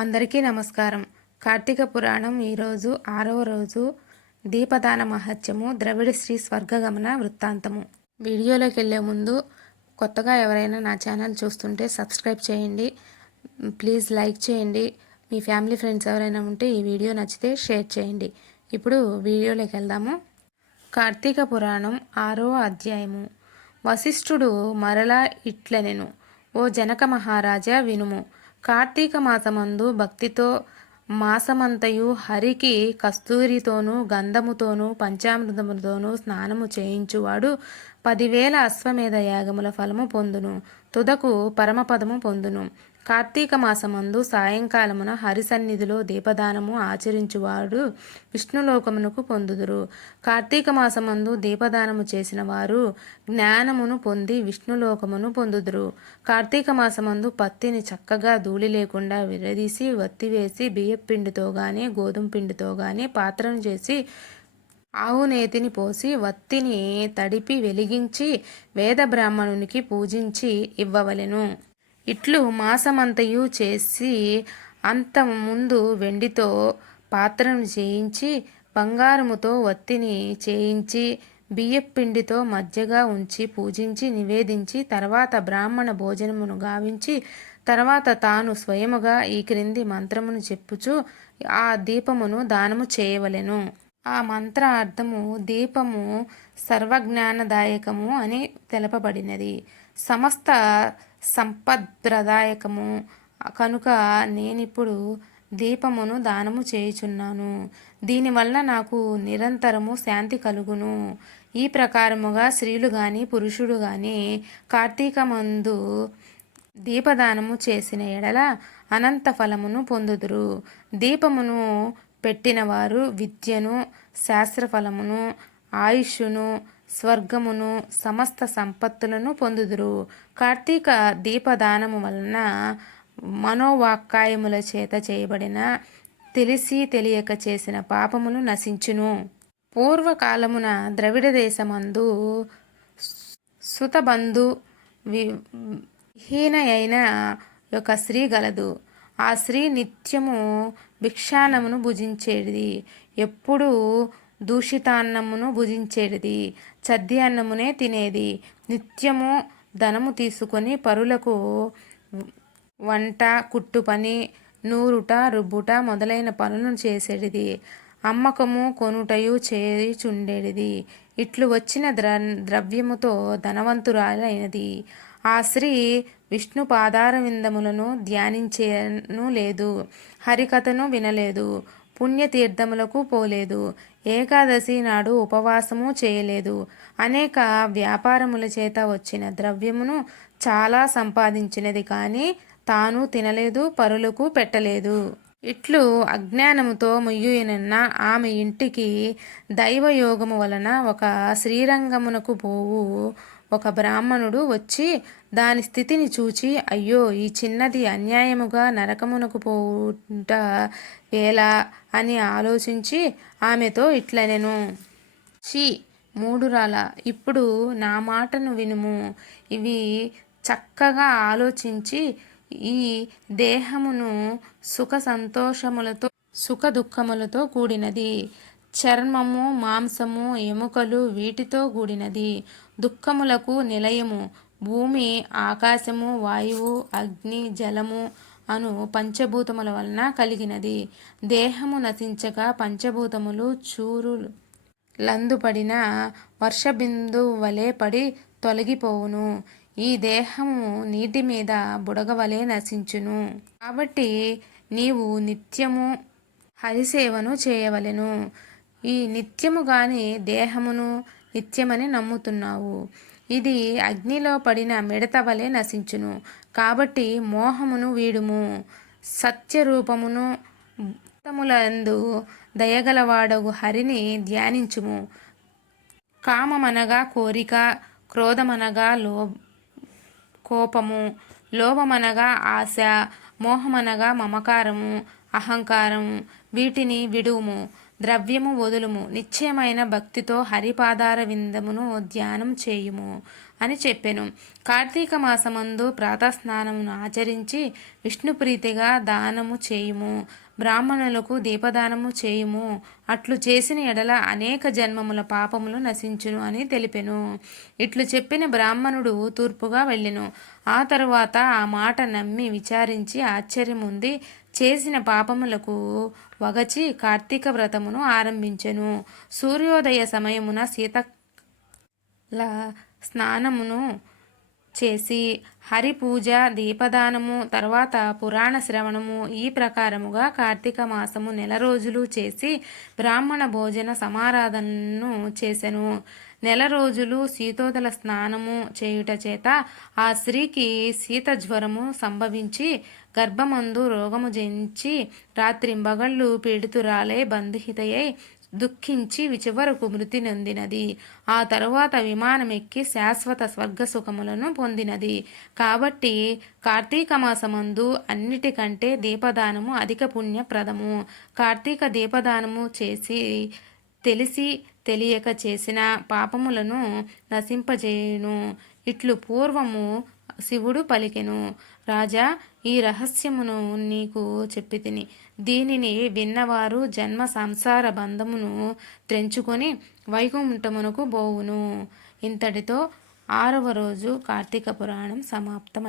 అందరికీ నమస్కారం. కార్తీక పురాణం ఈరోజు 6వ రోజు దీపదాన మహత్యము ద్రవిడ శ్రీ స్వర్గగమన వృత్తాంతము. వీడియోలోకి వెళ్ళే ముందు కొత్తగా ఎవరైనా నా ఛానల్ చూస్తుంటే సబ్స్క్రైబ్ చేయండి. ప్లీజ్ లైక్ చేయండి. మీ ఫ్యామిలీ ఫ్రెండ్స్ ఎవరైనా ఉంటే ఈ వీడియో నచ్చితే షేర్ చేయండి. ఇప్పుడు వీడియోలోకి వెళ్దాము. కార్తీక పురాణం 6వ అధ్యాయము. వశిష్ఠుడు మరలా ఇట్లనెను, ఓ జనక మహారాజా వినుము. కార్తీక మాసమందు భక్తితో మాసమంతయు హరికి కస్తూరితోనూ గంధముతోనూ పంచామృతముతోనూ స్నానము చేయించువాడు 10,000 అశ్వమేధ యాగముల ఫలము పొందును, తుదకు పరమపదము పొందును. కార్తీక మాసమందు సాయంకాలమున హరిసన్నిధిలో దీపదానము ఆచరించువాడు విష్ణులోకమునకు పొందుదురు. కార్తీక మాసమందు దీపదానము చేసిన వారు జ్ఞానమును పొంది విష్ణులోకమును పొందుదురు. కార్తీక మాసమందు పత్తిని చక్కగా ధూళి లేకుండా విరదీసి వత్తివేసి బియ్యపిండితో గాని గోధుమ పిండితో గాని పాత్రను చేసి ఆవు నేతిని పోసి వత్తిని తడిపి వెలిగించి వేద బ్రాహ్మణునికి పూజించి ఇవ్వవలెను. ఇట్లు మాసమంతయు చేసి అంత ముందు వెండితో పాత్రను చేయించి బంగారముతో వత్తిని చేయించి బియ్యపిండితో మధ్యగా ఉంచి పూజించి నివేదించి తర్వాత బ్రాహ్మణ భోజనమును గావించి తర్వాత తాను స్వయముగా ఈ క్రింది మంత్రమును చెప్పుచు ఆ దీపమును దానము చేయవలెను. ఆ మంత్ర అర్థము దీపము సర్వజ్ఞానదాయకము అని తెలపబడినది. సమస్త సంపద్ప్రదాయకము కనుక నేనిప్పుడు దీపమును దానము చేయుచున్నాను. దీనివల్ల నాకు నిరంతరము శాంతి కలుగును. ఈ ప్రకారముగా స్త్రీలు గాని పురుషుడు గాని కార్తీకమందు దీపదానము చేసిన ఎడల అనంత ఫలమును పొందుదురు. దీపమును పెట్టినవారు విద్యను, శాస్త్రఫలమును, ఆయుష్ను, స్వర్గమును, సమస్త సంపత్తులను పొందుదురు. కార్తీక దీపదానము వలన మనోవాక్కాయముల చేత చేయబడిన తెలిసి తెలియక చేసిన పాపములు నశించును. పూర్వకాలమున ద్రవిడ దేశమందు సుతబంధు విహీన అయిన ఒక స్త్రీ గలదు. ఆ స్త్రీ నిత్యము భిక్షాన్నమును భుజించేది, ఎప్పుడు దూషితాన్నమును భుజించేది, చద్ది అన్నమునే తినేది. నిత్యము ధనము తీసుకొని పరులకు వంట, కుట్టు పని, నూరుట, రుబ్బుట మొదలైన పనులను చేసేది. అమ్మకము కొనుటయు చేయుచుండేది. ఇట్లు వచ్చిన ద్రవ్యముతో ధనవంతురాలైనది. ఆ స్త్రీ విష్ణు పాదారవిందములను ధ్యానించేను లేదు, హరికథను వినలేదు, పుణ్యతీర్థములకు పోలేదు, ఏకాదశి నాడు ఉపవాసము చేయలేదు. అనేక వ్యాపారముల చేత వచ్చిన ద్రవ్యమును చాలా సంపాదించినది, కానీ తాను తినలేదు, పరులకు పెట్టలేదు. ఇట్లు అజ్ఞానముతో ముయ్యునన్న ఆమె ఇంటికి దైవయోగము వలన ఒక శ్రీరంగమునకు పోవు ఒక బ్రాహ్మణుడు వచ్చి దాని స్థితిని చూచి, అయ్యో, ఈ చిన్నది అన్యాయముగా నరకమునకు పోవుట వేలా అని ఆలోచించి ఆమెతో ఇట్లనెను, ఛీ మూఢురాల, ఇప్పుడు నా మాటను వినుము. ఇవి చక్కగా ఆలోచించి ఈ దేహమును సుఖ సంతోషములతో సుఖ దుఃఖములతో కూడినది. చర్మము, మాంసము, ఎముకలు వీటితో కూడినది. దుఃఖములకు నిలయము భూమి, ఆకాశము, వాయువు, అగ్ని, జలము అను పంచభూతముల వలన కలిగినది. దేహము నశించగా పంచభూతములు చూరు లందుపడిన వర్షబిందువు వలె పడి తొలగిపోవును. ఈ దేహము నీటి మీద బుడగ వలె నశించును. కాబట్టి నీవు నిత్యము హరిసేవను చేయవలెను. ఈ నిత్యము గాని దేహమును నిత్యమని నమ్ముతున్నావు. ఇది అగ్నిలో పడిన మిడత వలె నశించును. కాబట్టి మోహమును వీడుము. సత్యరూపమును భూతములందు దయగలవాడగు హరిని ధ్యానించుము. కామమనగా కోరిక, క్రోధమనగా కోపము, లోభమనగా ఆశ, మోహమనగా మమకారము, అహంకారము, వీటిని విడుము. ద్రవ్యము వదులుము. నిశ్చయమైన భక్తితో హరిపాదార విందమును ధ్యానం చేయుము. అని చెప్పెను. కార్తీక మాసమందు ప్రాతస్నానమును ఆచరించి విష్ణుప్రీతిగా దానము చేయుము, బ్రాహ్మణులకు దీపదానము చేయుము. అట్లు చేసిన ఎడల అనేక జన్మముల పాపములు నశించును అని తెలిపెను. ఇట్లు చెప్పిన బ్రాహ్మణుడు తూర్పుగా వెళ్ళెను. ఆ తరువాత ఆ మాట నమ్మి విచారించి ఆశ్చర్యముంది చేసిన పాపములకు వగచి కార్తీక వ్రతమును ఆరంభించెను. సూర్యోదయ సమయమున శీతల స్నానమును చేసి హరి పూజ, దీపదానము, తర్వాత పురాణ శ్రవణము ఈ ప్రకారముగా కార్తీక మాసము నెల రోజులు చేసి బ్రాహ్మణ భోజన సమారాధనను చేసెను. నెల రోజులు శీతోదల స్నానము చేయుట చేత ఆ స్త్రీకి శీత జ్వరము సంభవించి గర్భమందు రోగము జనించి రాత్రింబగళ్ళు పీడితురాలై బంధితయై దుఃఖించి చివరకు మృతి నొందినది. ఆ తరువాత విమానమెక్కి శాశ్వత స్వర్గసుఖములను పొందినది. కాబట్టి కార్తీక మాసమందు అన్నిటికంటే దీపదానము అధిక పుణ్యప్రదము. కార్తీక దీపదానము చేసి తెలిసి తెలియక చేసిన పాపములను నశింపజేయును. ఇట్లు పూర్వము శివుడు పలికెను. రాజా, ఈ రహస్యమును నీకు చెప్పితిని. దీనిని విన్నవారు జన్మ సంసార బంధమును త్రెంచుకొని వైకుంఠమునకు బోవును. ఇంతటితో 6వ రోజు కార్తీక పురాణం సమాప్తం.